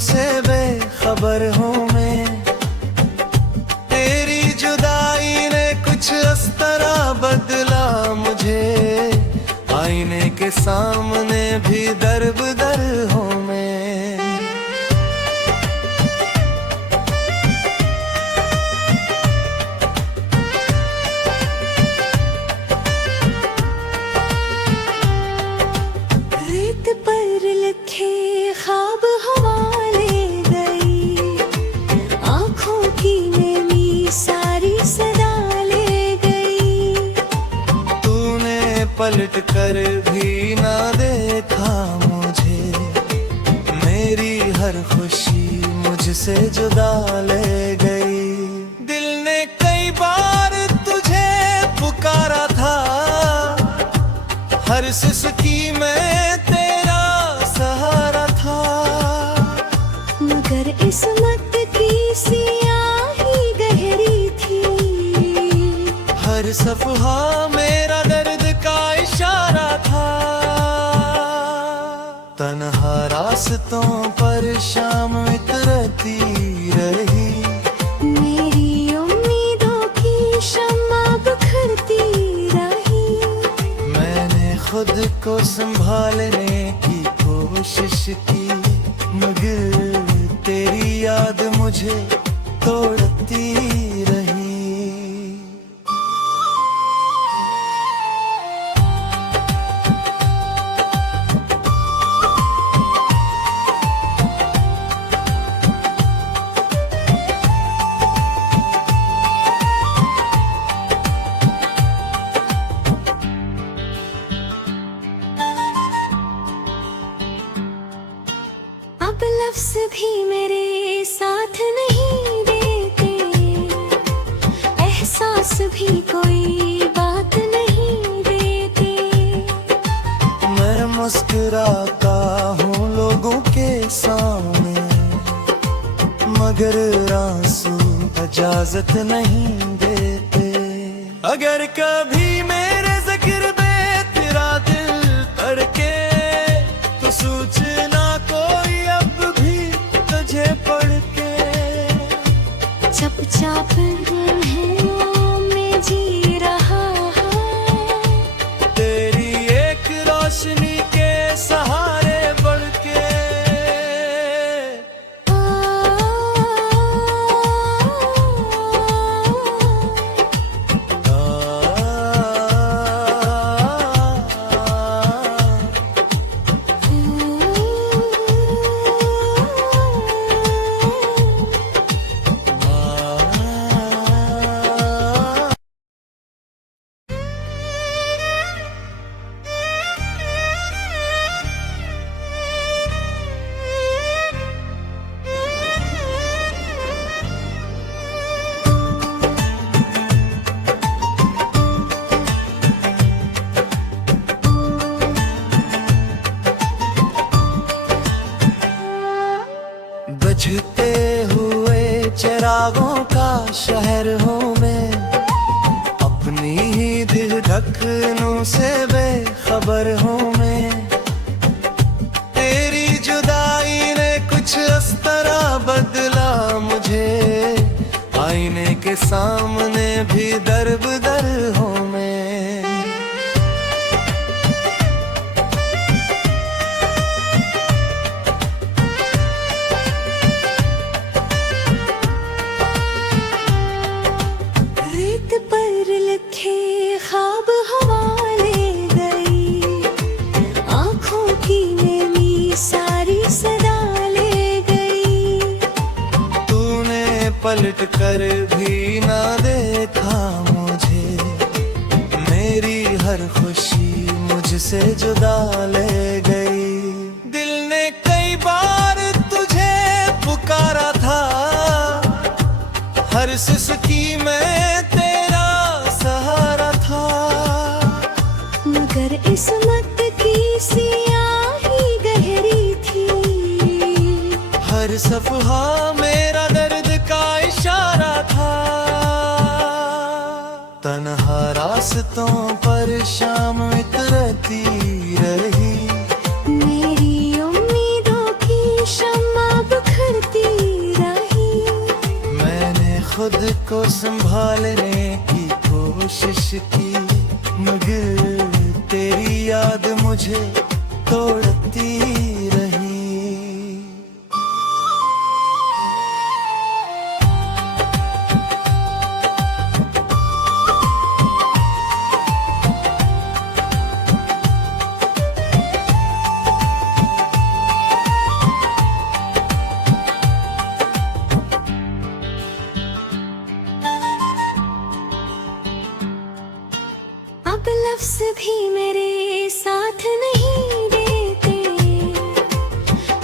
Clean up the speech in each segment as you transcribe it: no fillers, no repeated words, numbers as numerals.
से बेखबर हूँ मैं। तेरी जुदाई ने कुछ इस तरह बदला मुझे, आईने के सामने भी दर-बदर हूँ मैं। रेत पर लिखे ख्वाब हवा ले गई, आँखों की नमी सारी सदा ले गई। तूने पलट कर भी ना देखा मुझे, मेरी हर खुशी मुझसे जुदा ले गई। दिल ने कई बार तुझे पुकारा था, हर सिसकी में तेरा सहारा था। मगर किस्मत की सियाही गहरी थी, हर सफहा मेरा दर्द का इशारा था। तन्हा रास्तों पर शाम उतरती रही, मेरी उम्मीदों की शम्मा बिखरती रही। मैंने खुद को संभालने की कोशिश की, मगर तेरी याद मुझे तोड़ती रही। अब लफ्ज़ भी मेरे साथ नहीं देते, एहसास भी कोई बात नहीं देते। मैं मुस्कुराता हूँ लोगों के सामने, मगर आंसू इजाजत नहीं देते। अगर कभी मेरे ज़िक्र पे तेरा दिल धड़के, तो सूचना कोई अब भी तुझे पढ़ के। चुपचाप में जी रहा है, तेरी एक रोशनी के सहारे बढ़ के। बुझते हुए चिरागों का शहर हूँ मैं, अपनी ही दिल धड़कनों से बेखबर हूँ मैं। तेरी जुदाई ने कुछ इस तरह बदला मुझे, आईने के सामने भी दर-बदर हूँ मैं। रेत पर लिखे ख्वाब हवा ले गई, आँखों की नमी सारी सदा ले गई। तूने पलट कर भी ना देखा मुझे, मेरी हर खुशी मुझसे जुदा ले गई। दिल ने कई बार तुझे पुकारा था, हर सिसकी में तेरा सहारा था। मगर किस्मत की सियाही गहरी थी, हर सफहा मेरा दर्द का इशारा था। तन्हा रास्तों पर शाम उतरती रही, मेरी उम्मीदों की शम्मा बिखरती संभालने की कोशिश की, मगर तेरी याद मुझे तोड़ती रही। अब लफ्ज़ भी मेरे साथ नहीं देते,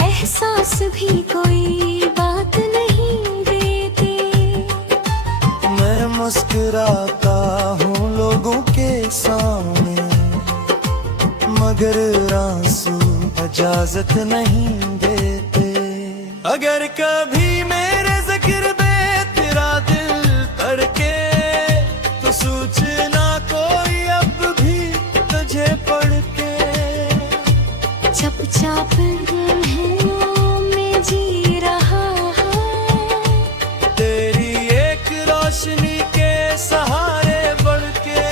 एहसास भी कोई बात नहीं देते। मैं मुस्कुराता हूँ लोगों के सामने, मगर आंसू इजाजत नहीं देते। अगर कभी मेरे जिक्र पे तेरा दिल धड़के, तो सोचना कोई अब भी तुझे पढ़ के। चुपचाप लम्हों में जी रहा है, तेरी एक रोशनी के सहारे बढ़ के।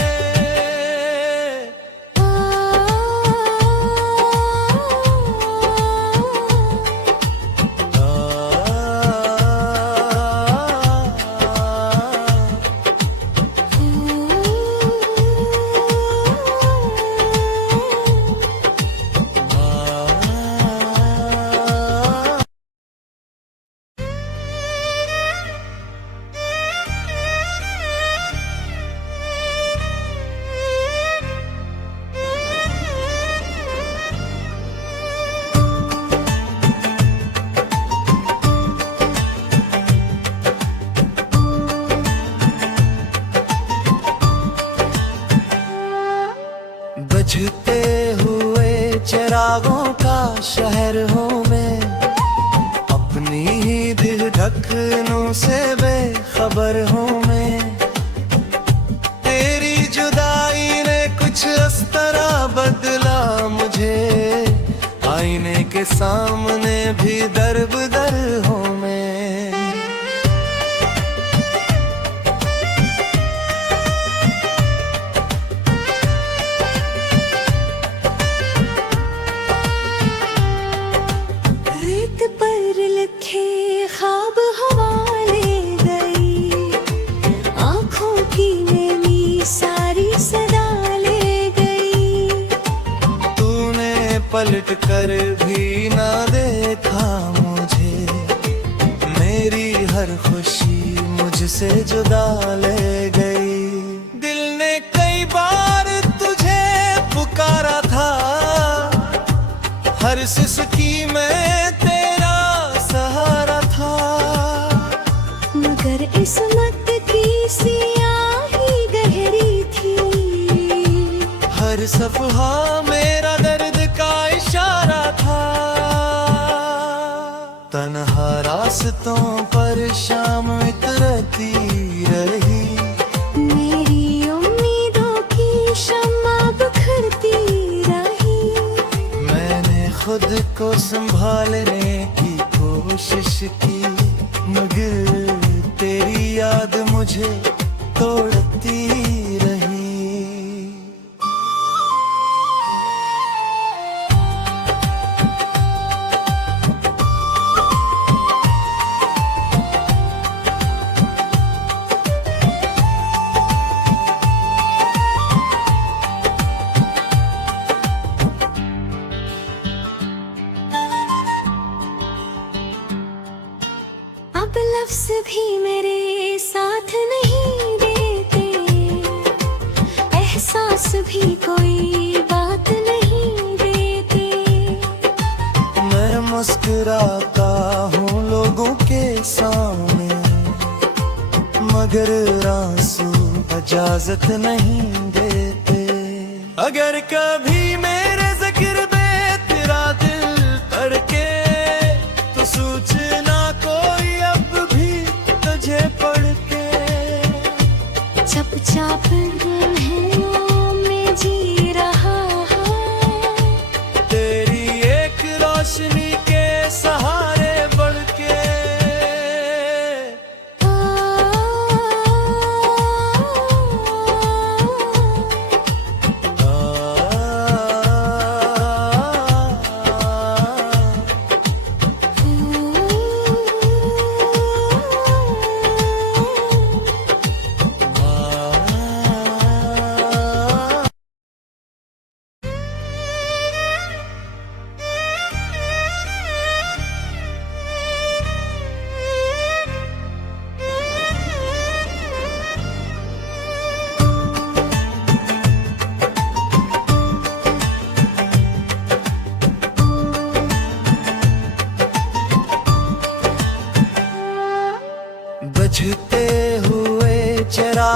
बुझते हुए चिरागों का शहर हूँ मैं, अपनी ही दिल धड़कनों से बेखबर हूँ मैं। तेरी जुदाई ने कुछ इस तरह बदला मुझे, आईने के सामने भी दर-बदर हूँ मैं। रेत पर लिखे ख्वाब हवा ले गई, आँखों की नैनी सारी सदा ले गई। तूने पलट कर भी ना देखा मुझे, मेरी हर खुशी मुझसे जुदा ले गई। दिल ने कई बार तुझे पुकारा था, हर सिसकी में तेरा सहारा था। मगर किस्मत की सियाही गहरी थी, हर सफहा मेरा दर्द का इशारा था। तन्हा रास्तों पर शाम उतरती रही, मेरी उम्मीदों की शम्मा बिखरती रही। मैंने खुद को संभालने की कोशिश की, मगर तेरी याद मुझे तोड़ती रही। अब लफ्ज़ भी मेरे साथ नहीं देते, एहसास भी कोई बात नहीं देते। मैं मुस्कुराता हूँ लोगों के सामने, मगर आंसू इजाजत नहीं देते। अगर कभी मेरे जिक्र पे तेरा दिल धड़के, तो सोचना कोई अब भी तुझे पढ़ के। चुपचाप लम्हों में जी रहा है, तेरी एक रोशनी के सहारे बढ़ के।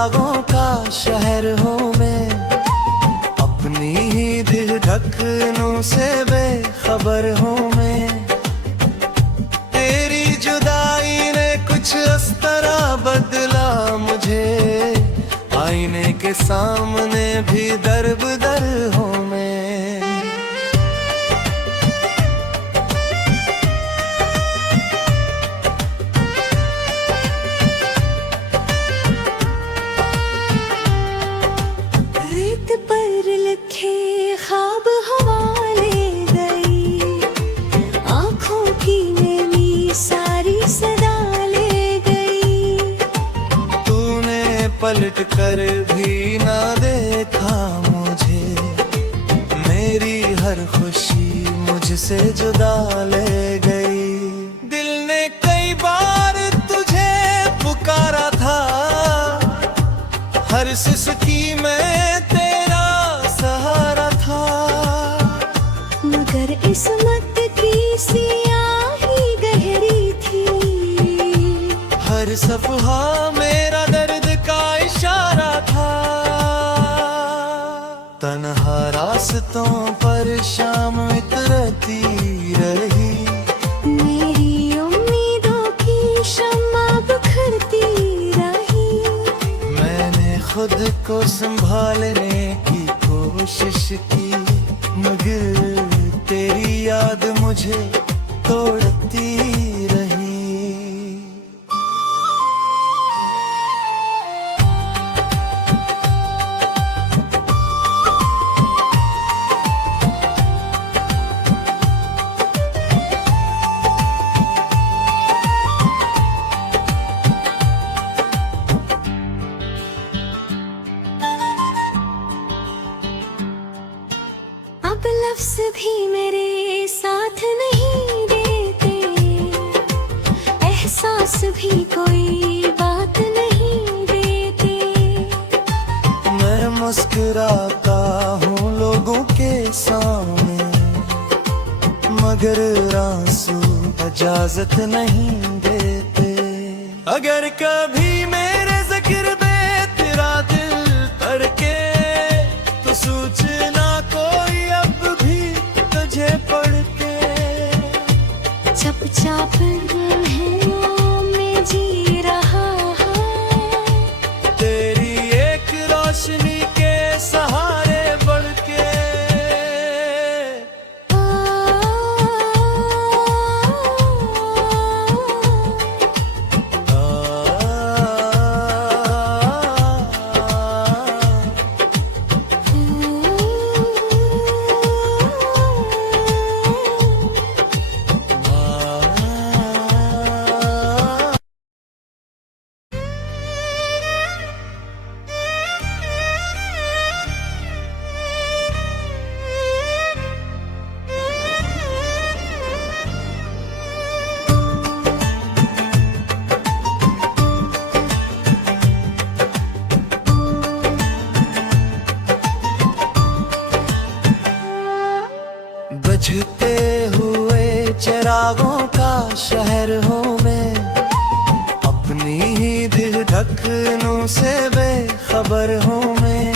चिरागों का शहर हूँ मैं, अपनी ही दिल धड़कनों से बेखबर हूँ मैं। तेरी जुदाई ने कुछ इस तरह बदला मुझे, आईने के सामने भी दर-बदर हूँ मैं। रेत पर लिखे ख्वाब हवा ले गई, आँखों की नैनी सारी सदा ले गई। तूने पलट कर भी ना देखा मुझे, मेरी हर खुशी मुझसे जुदा ले गई। दिल ने कई बार तुझे पुकारा था, हर सिसकी में तेरा सहारा था। मगर किस्मत की सियाही गहरी थी, हर सफहा मेरा दर्द का इशारा था। तन्हा रास्तों पर शाम उतरती रही, मेरी उम्मीदों की शम्मा बिखरती रही। मैंने खुद को संभालने की कोशिश की, मगर तेरी याद मुझे तोड़ती रही। अब लफ्ज़ भी मेरे साथ नहीं देते, एहसास भी कोई बात नहीं देते। मैं मुस्कुराता हूँ लोगों के सामने, मगर आंसू इजाजत नहीं देते। अगर कभी मेरे जिक्र पे तेरा दिल धड़के, तो सोचना कोई अब भी तुझे पढ़ के। चुपचाप लम्हों में जी रहा है, तेरी एक रोशनी के सहारे बढ़ के। बुझते हुए चिरागों का शहर हूँ मैं, अपनी ही दिल धड़कनों से बेखबर हूँ मैं।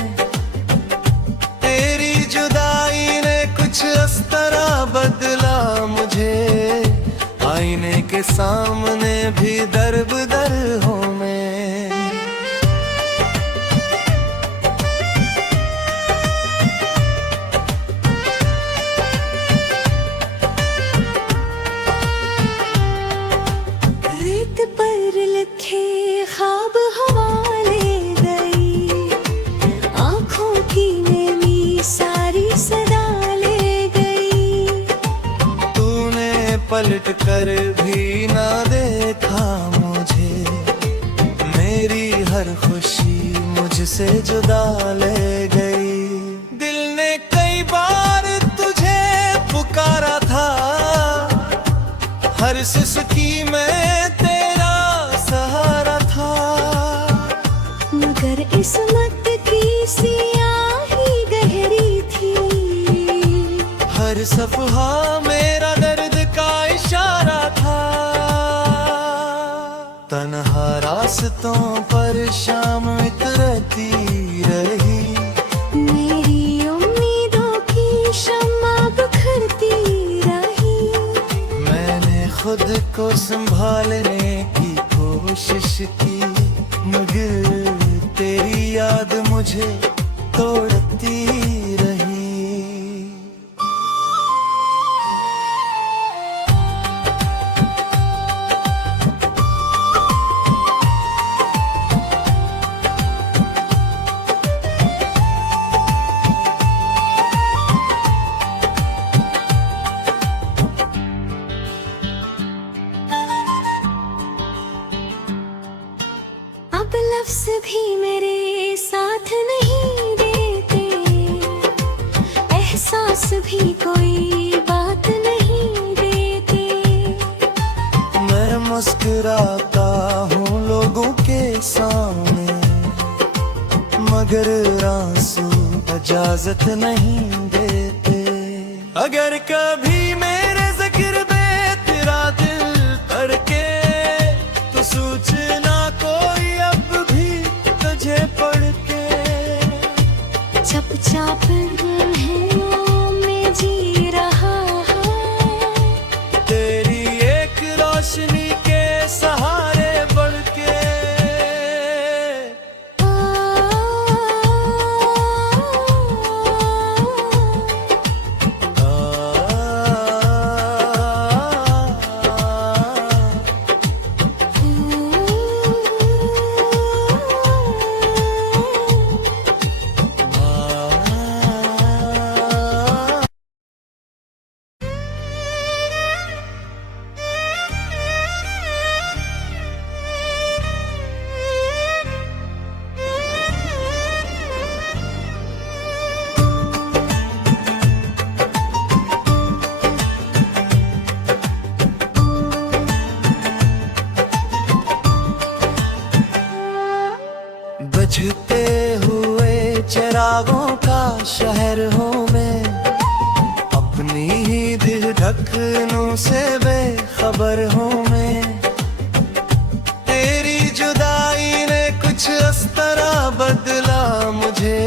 तेरी जुदाई ने कुछ इस तरह बदला मुझे, आईने के सामने भी दर-बदर हूँ मैं। रेत पर लिखे ख्वाब हवा ले गई, आँखों की नैनी सारी सदा ले गई। तूने पलट कर भी ना देखा मुझे, मेरी हर खुशी मुझसे जुदा ले गई। दिल ने कई बार तुझे पुकारा था, हर सिसकी में तेरा सहारा था। मगर किस्मत की सियाही गहरी थी, हर सफहा मेरा दर्द का इशारा था। तन्हा रास्तों पर शाम उतरती रही। मेरी उम्मीदों की शम्मा बिखरती रही। मैंने खुद को संभालने की कोशिश की, मगर तेरी याद मुझे तोड़ती रही। अब लफ्ज़ भी मेरे साथ नहीं देते, एहसास भी कोई बात नहीं देते। मैं मुस्कुराता हूँ लोगों के सामने, मगर आंसू इजाजत नहीं देते। अगर कभी मेरे जिक्र पे तेरा दिल धड़के, तो सूचना कोई अब भी तुझे पढ़ के। चुपचाप में जी रहा है, तेरी एक रोशनी के सहारे बढ़ के। बुझते हुए चिरागों का शहर हूँ मैं, अपनी ही दिल धड़कनों से बेखबर हूँ मैं। तेरी जुदाई ने कुछ इस तरह बदला मुझे,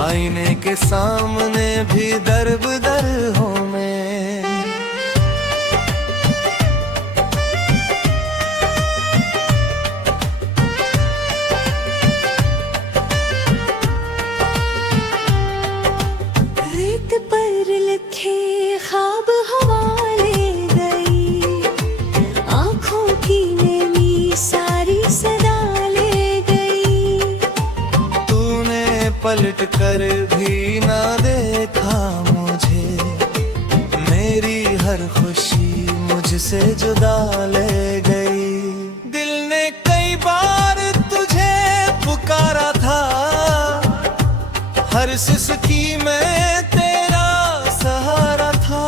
आईने के सामने भी दर-बदर हूँ मैं। रेत पर लिखे ख्वाब हवा ले गई, आँखों की नमी सारी सदा ले गई। तूने पलट कर भी ना देखा मुझे, मेरी हर खुशी मुझसे जुदा ले गई। दिल ने कई बार तुझे पुकारा था, हर सिसकी में तेरा सहारा था।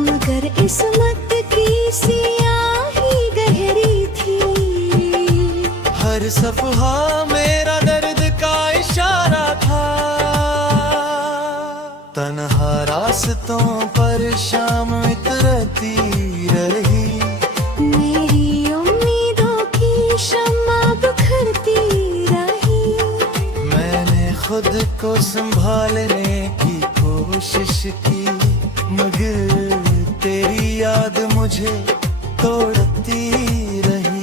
मगर किस्मत की सियाही गहरी थी, हर सफहा मेरा दर्द का इशारा था। तन्हा रास्तों पर शाम उतरती रही। मेरी उम्मीदों की शम्मा बिखरती रही। मैंने खुद को संभालने की कोशिश की, मगर तेरी याद मुझे तोड़ती रही।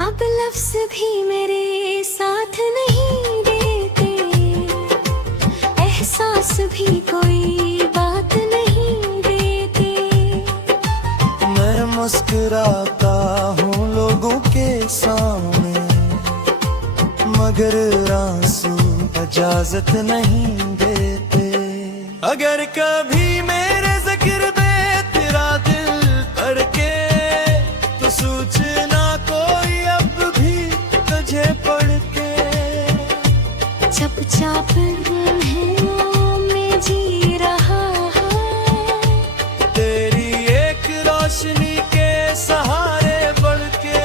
अब लफ्ज़ भी मेरे साथ नहीं देते, एहसास भी कोई बात नहीं देते। मैं मुस्कुराता हूँ लोगों के सामने, मगर आंसू इजाजत नहीं देते। अगर कभी मेरे जिक्र पे तेरा दिल धड़के, तो सूचना कोई अब भी तुझे पढ़ के। चुपचाप है जी रहा है। तेरी एक रोशनी के सहारे बढ़ के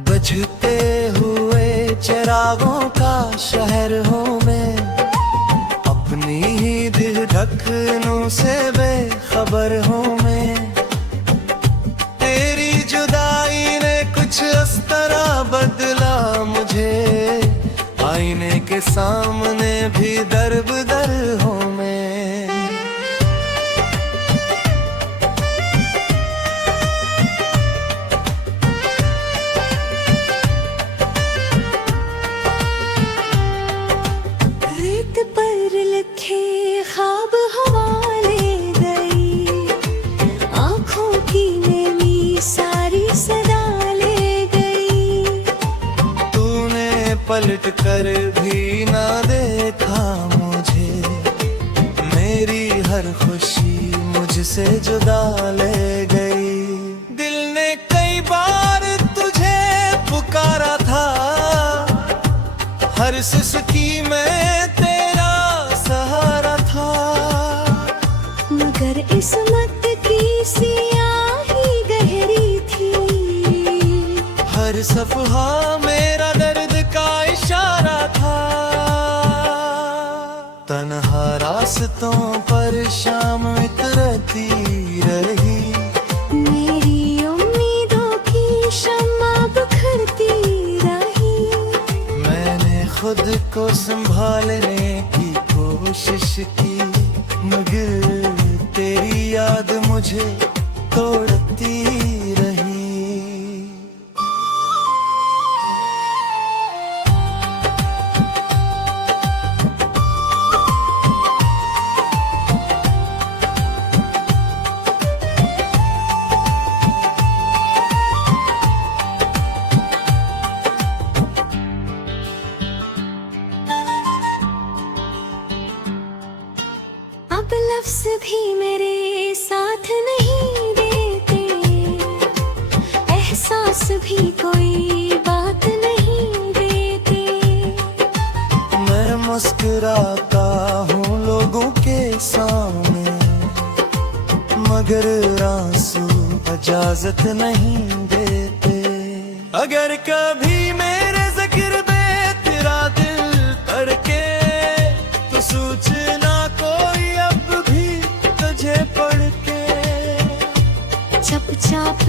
बुझते हुए चिरागों का शहर हूँ मैं, अपनी ही दिल धड़कनों से बेखबर हूँ मैं। तेरी जुदाई ने कुछ इस तरह बदला मुझे, आईने के सामने भी दर-बदर हूँ मैं। रेत पर लिखे ख्वाब हवा ले गई, आँखों की नमी सारी सदा ले गई। तूने पलट कर भी ना देखा मुझे, मेरी हर खुशी मुझसे जुदा ले गई। दिल ने कई बार तुझे पुकारा था, हर सिसकी में तेरा सहारा था। मगर किस्मत की सियाही गहरी थी, हर सफहा मेरा दर्द का इशारा था। तन्हा रास्तों पर शाम उतरती रही, मेरी उम्मीदों की शम्मा बिखरती रही। मैंने खुद को संभालने की कोशिश की, मगर तेरी याद मुझे तोड़ती रही। अब लफ्ज भी मेरे साथ नहीं देते, एहसास भी कोई बात नहीं देते। मैं मुस्कुराता हूँ लोगों के सामने, मगर आंसू इजाजत नहीं देते। अगर कभी मेरे जिक्र पे तेरा दिल धड़के, तो सूचना कोई अब भी तुझे पढ़ के। चुपचाप